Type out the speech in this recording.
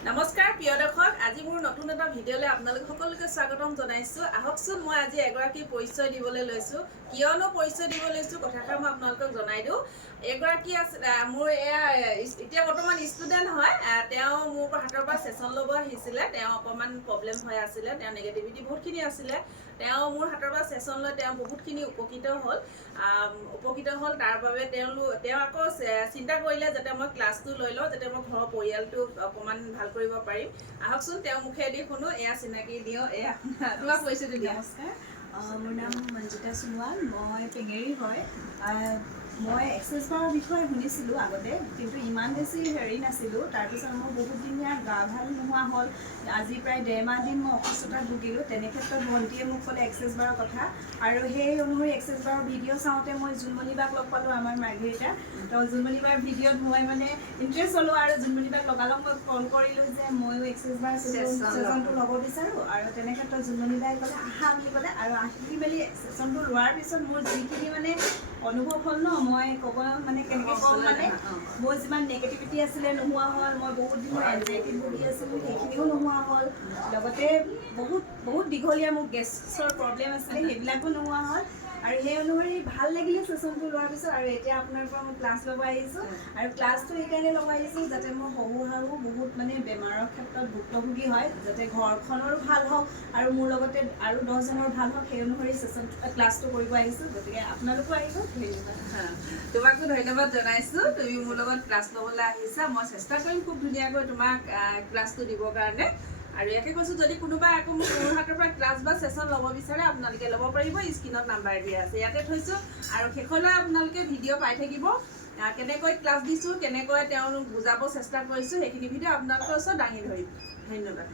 নমস্কাৰ প্ৰিয় দৰ্শক, আজি মোৰ নতুন এটা ভিডিঅ'লৈ আপোনালোক সকলোকে স্বাগতম জনাইছোঁ। আহকচোন মই আজি এগৰাকী পৰিচয় দিবলৈ লৈছোঁ। কিয়নো পৰিচয় দিব লৈছোঁ কথাষাৰ মই আপোনালোকক জনাই দিওঁ। এগৰাকী আছে মোৰ এতিয়া বৰ্তমান ষ্টুডেণ্ট হয়। তেওঁ মোৰ হাতৰ পৰা ছেশ্যন ল'ব আহিছিলে। তেওঁ অকণমান প্ৰব্লেম হৈ আছিলে, তেওঁ নেগেটিভিটি বহুতখিনি আছিলে। তেওঁ মোৰ হাতৰ পৰা ছেশ্যন লৈ তেওঁ বহুতখিনি উপকৃত হ'ল। তাৰ বাবে তেওঁ আকৌ চিন্তা কৰিলে যাতে মই ক্লাছটো লৈ লওঁ, যাতে মই ঘৰৰ পৰিয়ালটো অকণমান ভাল কৰিব পাৰিম। আহকচোন তেওঁৰ মুখেদি শুনো। এয়া চিনাকি দিওঁ, এয়া তোমাক পৰিচয়টো দিয়া। নমস্কাৰ, মোৰ নাম মঞ্জিতা সোণোৱাল। মই পেঙেৰী হয়। মই এক্সেছ বাৰৰ বিষয়ে শুনিছিলোঁ আগতে, কিন্তু ইমান বেছি হেৰি নাছিলোঁ। তাৰপিছত মোৰ বহুত দিন ইয়াত গা ভাল নোহোৱা হ'ল। আজি প্ৰায় 1.5 মাহ দিন মই অসুস্থতাত ভুগিলোঁ। তেনে ক্ষেত্ৰত ভণ্টিয়ে মোক ক'লে এক্সেছ বাৰৰ কথা, আৰু সেই অনুসৰি এক্সেছ বাৰৰ ভিডিঅ' চাওঁতে মই জোনমণি বাক লগ পালোঁ, আমাৰ মাৰ্ঘেৰিটা। তো জোনমণি বাৰ ভিডিঅ'ত মই ইণ্টাৰেষ্ট হ'লোঁ, আৰু জোনমণি বাক লগালগ মই কল কৰিলোঁ যে ময়ো এক্সেছ বাৰ ছেশ্যনটো ল'ব বিচাৰোঁ। আৰু তেনে ক্ষেত্ৰত জোনমণি বাই ক'লে আহা বুলি ক'লে, আৰু আহি মেলি ছেশ্যনটো লোৱাৰ পিছত মোৰ যিখিনি অনুভৱ হ'ল ন, মই ক'ব কেনেকৈ ক'ম মোৰ যিমান নেগেটিভিটি আছিলে নোহোৱা হ'ল। মই বহুত দিনৰ এনজাইটিত ভুগি আছিলোঁ, সেইখিনিও নোহোৱা হ'ল। লগতে বহুত দীঘলীয়া মোৰ গেছৰ প্ৰব্লেম আছিলে, সেইবিলাকো নোহোৱা হ'ল। আৰু সেই অনুসৰি ভাল লাগিলে ছেশ্যনটো লোৱাৰ পিছত। আৰু এতিয়া আপোনাৰ পৰা মই ক্লাছ ল'ব আহিছোঁ, আৰু ক্লাছটো এইকাৰণে ল'ব আহিছোঁ যাতে মোৰ শহু শাহু বহুত বেমাৰৰ ক্ষেত্ৰত ভুক্তভোগী হয়, যাতে ঘৰখনৰো ভাল হওক আৰু মোৰ লগতে আৰু 10জনৰ ভাল হওক, সেই অনুসৰি ক্লাছটো কৰিব আহিছোঁ। গতিকে আপোনালোকো আহিব। তোমাকো ধন্যবাদ জনাইছোঁ, তুমি মোৰ লগত ক্লাছ ল'বলৈ আহিছা। মই চেষ্টা কৰিম খুব ধুনীয়াকৈ তোমাক ক্লাছটো দিবৰ কাৰণে। আৰু ইয়াকে কৈছোঁ, যদি কোনোবাই আকৌ মোৰ হাতৰ পৰা ক্লাছ বা ছেশ্যন ল'ব বিচাৰে আপোনালোকে ল'ব পাৰিব। স্ক্ৰীণত নাম্বাৰ দিয়া আছে, ইয়াতে থৈছোঁ। আৰু শেষলৈ আপোনালোকে ভিডিঅ' পাই থাকিব, কেনেকৈ ক্লাছ দিছোঁ, কেনেকৈ তেওঁলোক বুজাব চেষ্টা কৰিছোঁ, সেইখিনি ভিডিঅ' আপোনালোকৰ ওচৰত দাঙি ধৰিম। ধন্যবাদ।